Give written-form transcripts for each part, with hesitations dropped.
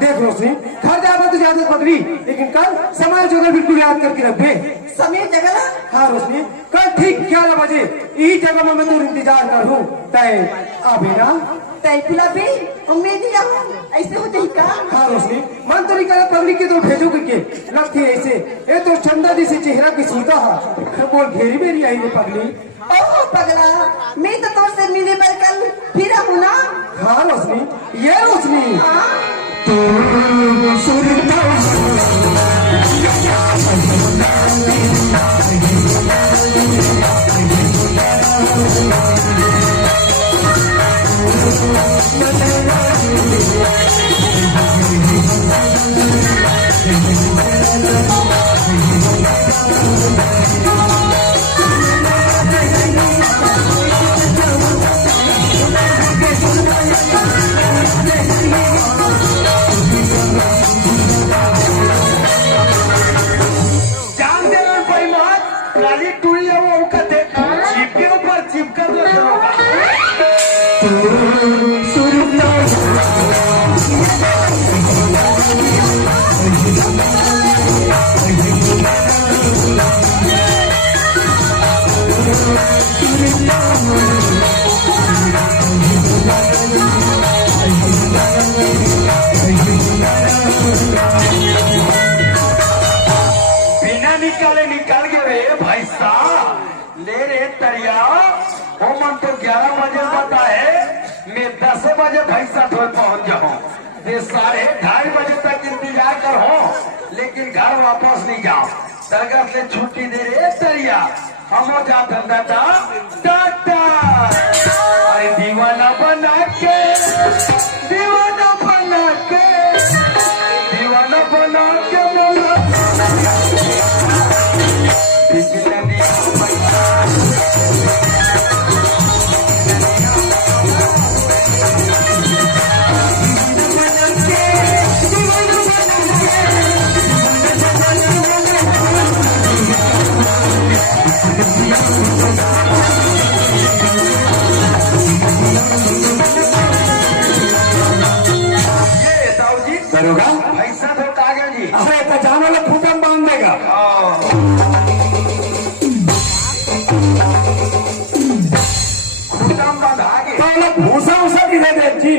देख रोशनी, घर जाबा तो ज्यादा पकड़ी, लेकिन कल समय जगह बिल्कुल याद करके रखे। समय जगह? हाँ रोशनी, कल ठीक 11 बजे यही जगह में मैं तो इंतजार कर हूँ। तय अभी ना तय पिला भी उम्मीद ही ऐसे होते ही का? हाँ रोशनी, मन तो नहीं करे पगड़ी के तो भेजो के लगती है ऐसे। ये तो चंदा जैसे चेहरा की सूता है, बोल घेरी मेरी आई ने पगड़ी। ओह पगला, मैं तो तुमसे मिले पर कल फिर हूँ ना। हाँ रोशनी, ये रोशनी बिना निकाल गए भाई साहब। ले रे तरिया, वो मन तो 11 बजे बता है, मैं 10 बजे भाई साहब पहुंच जाऊँ। ये 2:30 बजे तक इंतजार कर हो, लेकिन घर वापस नहीं जाओ। सरकार से छुट्टी दे रे तरिया, हम हो जाते टाटा। अरे दीवाना बना के, दीवाना बना के, दीवाना बना के बोला करोगा पैसा तो कागज जी। अरे जान वाला फूटम बांध देगा। फूटम बांधा के तो भूसा उसा भी दे दे जी।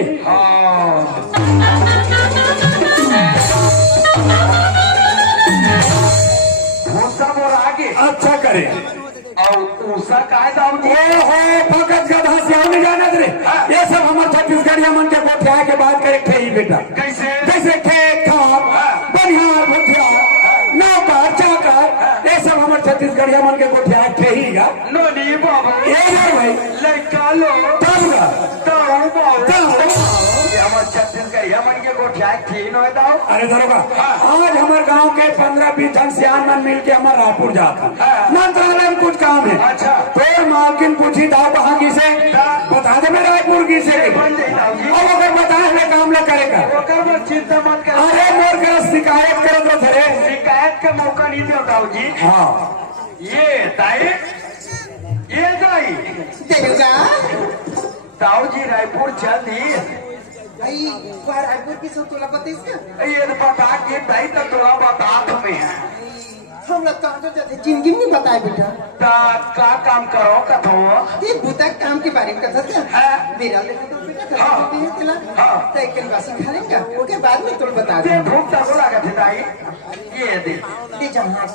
भूसा मोर आगे अच्छा करे और उसा काय दाम जी। हो फकत गधा से नहीं जाना रे। ये सब हमारे छत्तीसगढ़िया मन के कोठिया के बात करे थे ही बेटा। कैसे? जैसे खेत खाप, बनिहार भुटिया, नौकर चाकर, ये सब हमारे छत्तीसगढ़िया मन के कोठिया थे ही गा। नो नहीं बाबा, ये यार भाई लड़का लो तब गा हमारे छत्तीसगढ़िया मन के कोठिया थी नो दाओ। अरे दरोगा, आज हमारे गांव के 15-20 जन सियान मन मिल के हमारे रायपुर जाता मंत्रालय में कुछ काम है। अच्छा तो मालकिन पूछी दाओ कहाँ की से, बता दे मैं रायपुर की से। और अगर बताए मैं काम न करेगा, चिंता मत कर। अरे मोर का शिकायत करो तो धरे, शिकायत का मौका नहीं दो दाऊ जी। हाँ ये ताई, ये दाई दाऊ जी रायपुर चल दी। रायपुर की सब तोला पता इसका? ये बता के दाई तो थोड़ा बता तुम्हें हम लोग कहाँ तो जाते जिंदगी में बताए बेटा। का काम करो कथो ये बुता काम के बारे में कथा था। मेरा देखो तो बेटा तो एक बासी खा लेगा, उसके बाद में तुम बता दे। भूख तक लगा थे दाई, ये दे जहाँ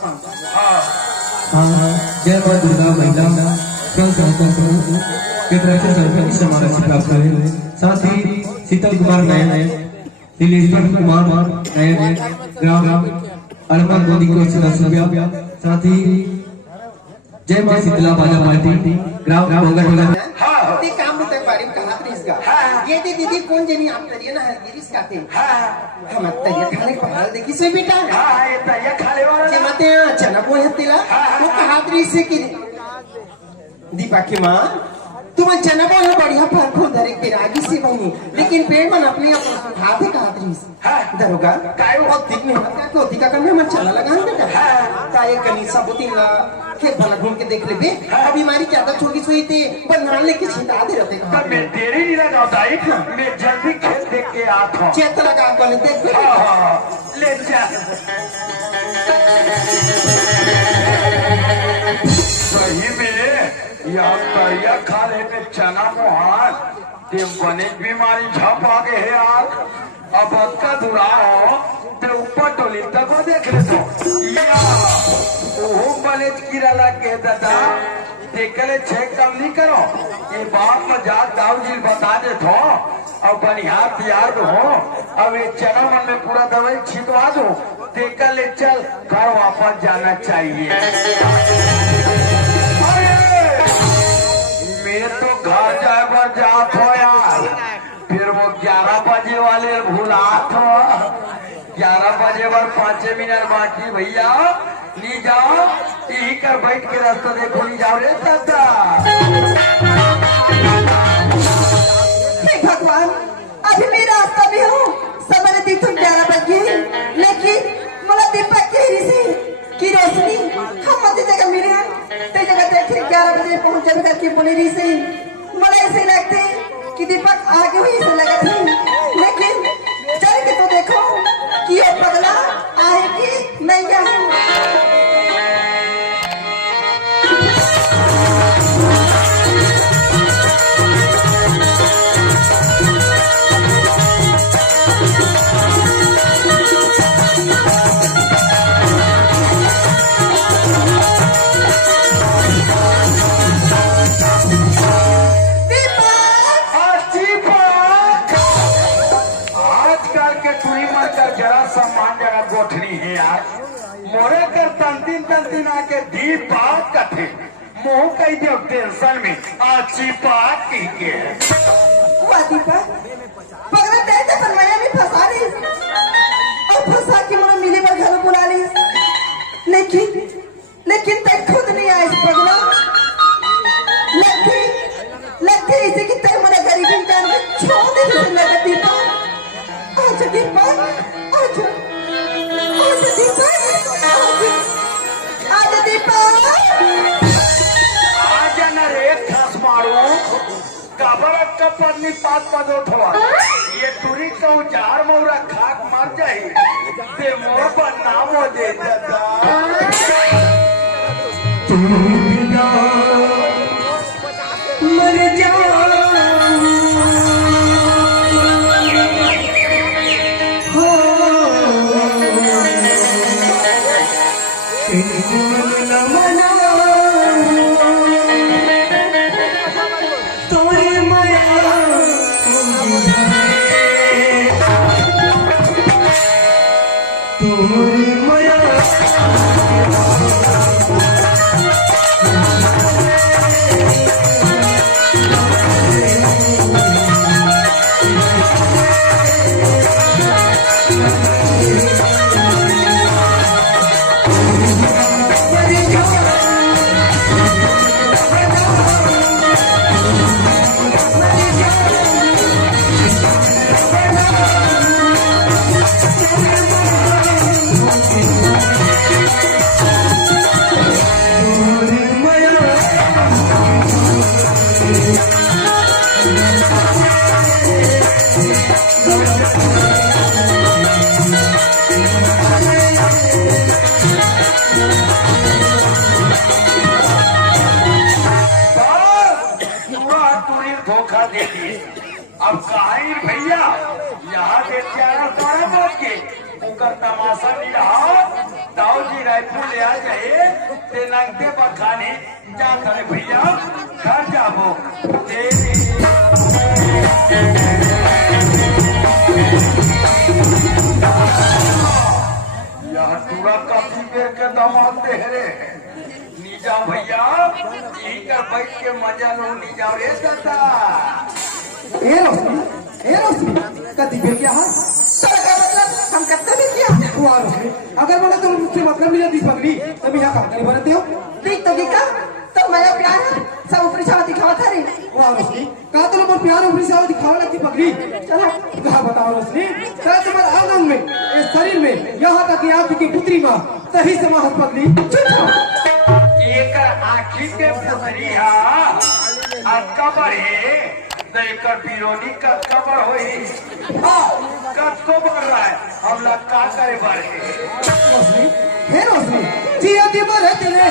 जय मां दुर्गा महिला के प्रयास समारोह प्राप्त हुए। साथ ही शीतल कुमार नए नीलेश्वर कुमार नए ग्राम अलमा मोदी को 10 रुपया। साथ ही जय मां शीतला बाजा पार्टी ग्राम काम बारे में कहा ये दीदी कौन जनी आप तरिए ना है गिरिस खाते हाँ हम तरिए खाने पहाड़ देखी से बेटा हाँ ये तैयार खाले वाला जे मते चना को है तिला वो कहातरी से की दीपा की माँ तुम चना को है बढ़िया फल फूल धरे के रागी से बनी लेकिन पेड़ मन अपने हाथ है कहातरी से दरोगा काय और तीन में का को टिका करने मन चला लगा बेटा का ये कनीसा बुती ला खेत भला घूम के देख ले बे अभी हमारी ज्यादा छोटी सुई थी बनाने की छिटा दे रहते तब मैं देरी नहीं लगा दाई मैं जल्दी खेत देख के आता हूँ चेत लगा कर देख ले जा सही में यार तैयार खा लेते चना मोहन ते बने बीमारी झप आ गए है यार अब का दुरा हो ते ऊपर टोली तक देख ले तो या वो बलेज कीड़ा लग के दादा देखले चेक कम नहीं करो ये बात में जात दाऊजी बता दे तो अब बनिहार तैयार हो अब ये चना मन में पूरा दवाई छिटवा दो देखले चल घर वापस जाना चाहिए मैं तो घर जाए पर जात हो यार फिर वो 11 बजे वाले भूलात हो 11 बजे पर 5 मिनट बाकी भैया नहीं जाओ यही कर बैठ के रास्ता देखो नहीं जाओ रे दादा भगवान अभी मेरा रास्ता भी हूँ समय दी तुम 11 बजे लेकिन मला दीपक के से की रोशनी हम मत जगह मिले ते जगह देखे 11 बजे पहुंच जावे करके बोले रही से मला ऐसे लगते कि दीपक आगे हुई से लगा थी लेकिन चल के तो देखो कि ये पगला आएगी नहीं यहाँ सम्मान जरा गोठनी है यार मोरे कर तंतीन आके दीपक कथे मोह कही दे टेंशन में अच्छी बात की के वाह दीपक पगला दे तो बनवाया में फंसा रही और फंसा के मुझे मिले पर घर बुला ली लेकिन तक खुद नहीं आए पगला लगती इसे कि तय मेरा गरीबी जान के छोड़ दे तुझे लगा दीपक आज दीपक पत्नी पात पद उठवा ये तुरी को जार मोरा खाक मार जाए ते मोर पर नाम हो दे दादा मर जा अब कहीं भैया यहाँ के तमाशा लिया दाऊ जी रायपुर ले आ जाए ते नंगते बखाने जा करे भैया घर जाबो यहाँ पूरा काफी बेर के दामाद दे रे नीजा भैया यही कर बैठ के मजा लो नीजा रे दादा ए रोशनी का दिव्य क्या है तो क्या मतलब हम करते भी क्या हुआ रोशनी अगर बोले तो मुझसे मतलब मिला दी पगड़ी तब यहाँ काम करे बनते हो देख तो दिखा तो मैं प्यार है सब ऊपरी छाव दिखावा था रे हुआ रोशनी कहा तो लोग प्यार ऊपरी से दिखावा लगती पगड़ी चला कहा बताओ रोशनी कहा तुम्हारे अंग अंग में इस शरीर में यहाँ तक कि आपकी पुत्री माँ सही समाहत पगड़ी एक आखी के पुतरी है कबर है तो एक बिरोनी का कबर होई कब को बढ़ रहा है हम लोग का करे बढ़े रोशनी हे रोशनी जिया दीवा रहते रे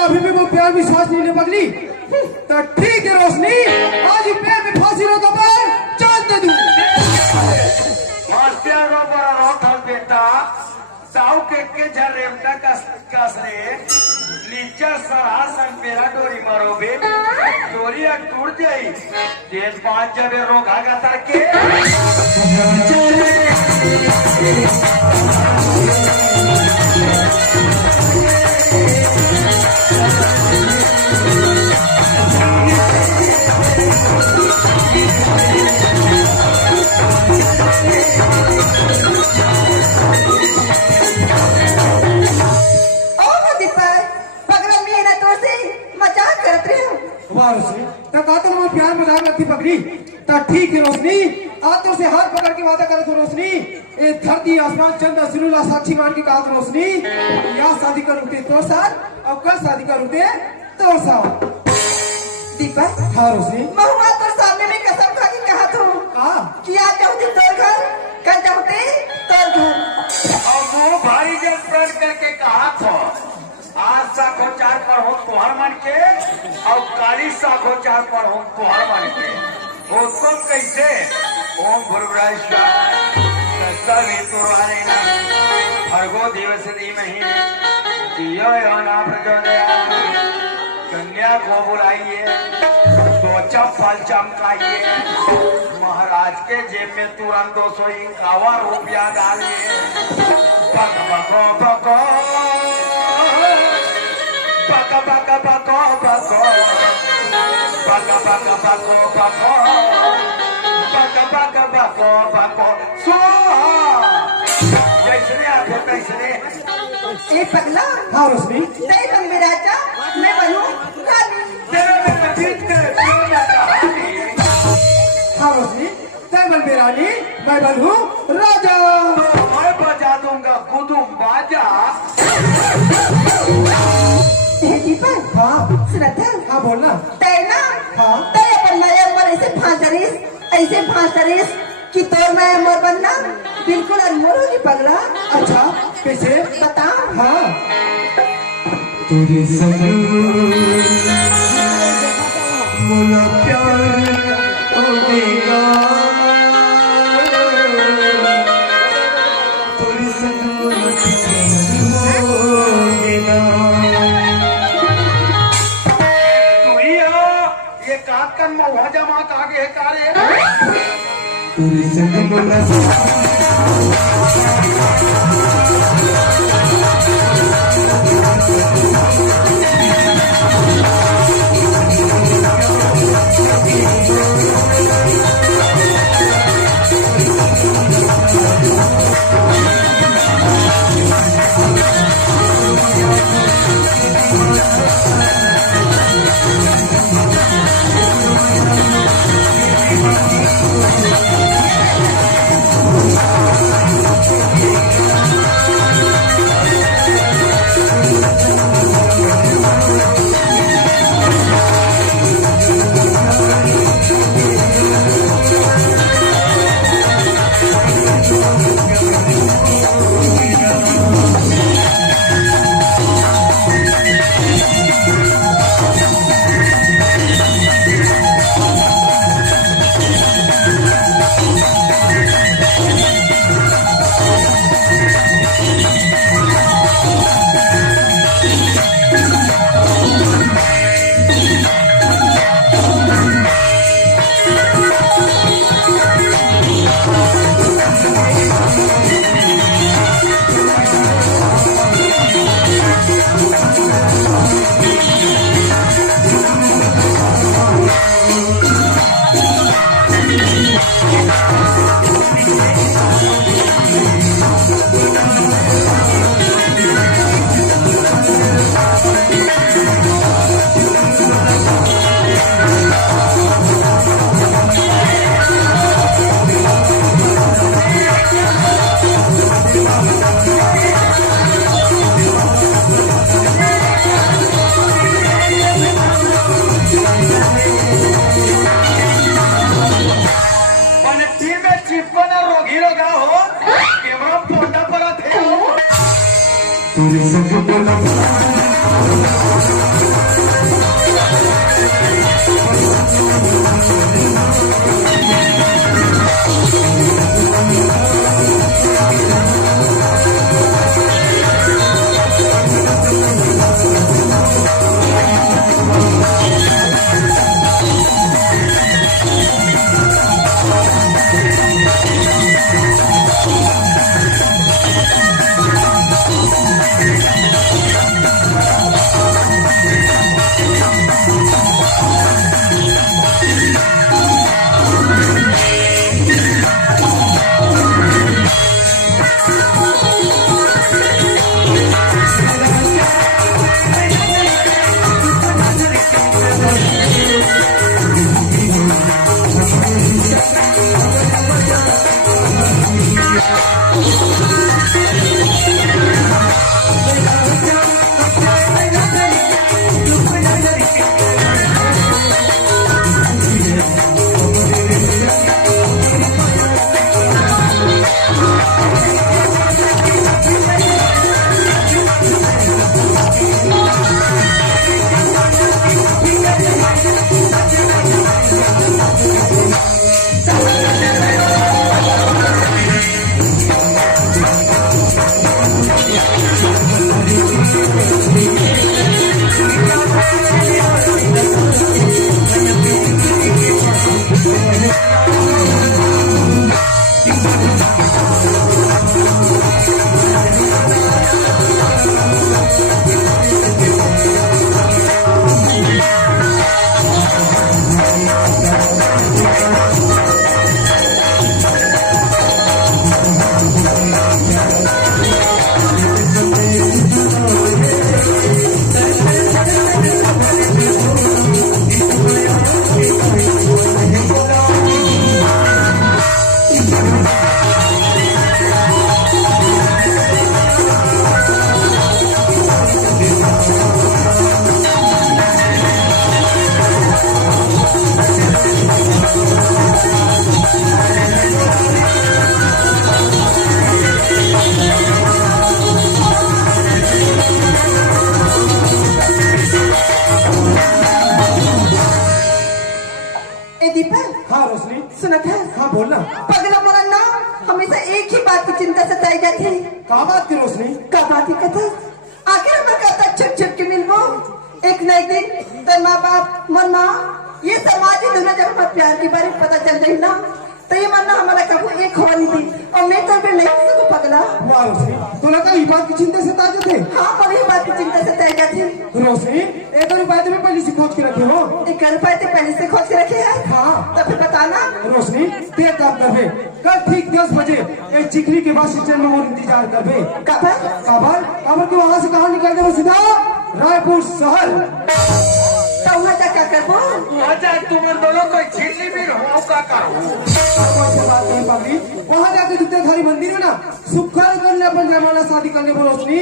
अभी भी वो प्यार विश्वास नहीं ले पगली तो ठीक है रोशनी आज ही पैर में फांसी रो तो पर चल दे दूं मास्टर बड़ा रोथल बेटा साउ के झरेमटा कसरे लीचर सरा सन मेरा डोरी मारोबे डोरी टूट जाई तेज पांच जबे रोगा का तरके प्यार मजाक लगती पकड़ी तो ठीक है रोशनी आज तो से हाथ पकड़ के वादा करे तो रोशनी ए धरती आसमान चंद असुरुला साक्षी मान के कहा तो रोशनी यहाँ शादी कर उठते तो साथ अब कल शादी कर उठते तो साथ दीपक हाँ रोशनी महुआ तो सामने में कसम खा के कहा था कि आज जाऊँगी तोर घर कल जाऊँगी तोर घर और वो भारी जन प्रण करके कहा था आज साखो चार पर हो तुहर मन के और काली साखो चार पर हो तुहर मन के उसको कैसे ओम गुरुराज सभी तुराने ना भर्गो दिवस धीमहि यो नाम प्रचोदयात् कन्या को बुलाइए सोचा फल चमकाइए महाराज के जेब में तुरंत 251 रुपया डालिए बको बको बको बको बको बको बको बको बको बको बको बको बको बको बको सो जैसे आप तैसने ए पगला हाँ रोशनी तेरे बन मेरा चा मैं बनूं रानी तेरे में जीत के मैं कहानी हाँ रोशनी तय बल बेरानी मैं बनूं राजा तो मैं बजा दूंगा कुदुम बाजा ए दीपक हाँ सुना था हाँ बोलना तय ना हाँ तय अपन नया पर ऐसे फांस दरिस कि तोर मैं मोर बनना बिल्कुल अनमोल होगी पगला अच्छा कैसे बता हाँ तेरे संग मोला प्यार होगा तेरे संग मोला प्यार होगा तू ही हो ये काकन महुआ जमा कागे कारे तेरे संग मोला दीपक हाँ रोशनी, सुनत है हाँ बोलना। पगला मोरा ना हमेशा एक ही बात की चिंता सताई जाती। का बात की रोशनी? का बात ही कथा आखिर हम कहता छुप छुप के मिलबो एक न एक दिन तो माँ बाप मन माँ ये समाज ही दुनिया जब हमारे प्यार के बारे में पता चल गई ना तो ये मानना हमारा कबू एक हो नहीं थी और मैं तो भी नहीं सकूं पगला। वाह रोशनी, तो लगा ये बात की चिंता से ताजे थे। हाँ पर ये बात की चिंता से तय थी। रोशनी, एक रुपए तुम्हें पहले से खोज के रखे हो। एक रुपए तो पहले से खोज के रखे हैं। हाँ। तो फिर बताना। रोशनी, देर काम करबे, कल ठीक 10 बजे एक चिखली के बस स्टैंड में और इंतजार करबे। काबर काबर के वहाँ से कहाँ निकल गए सीधा रायपुर शहर। तो वहाँ जा क्या करबो? वजह तुम दोनों को झिल्ली भी हो का करो। कोई बात नहीं पागली, वहाँ जाके दूसरे घरी मंदिर में ना सुखल करने अपन जयमाला शादी करने बोलो रोशनी।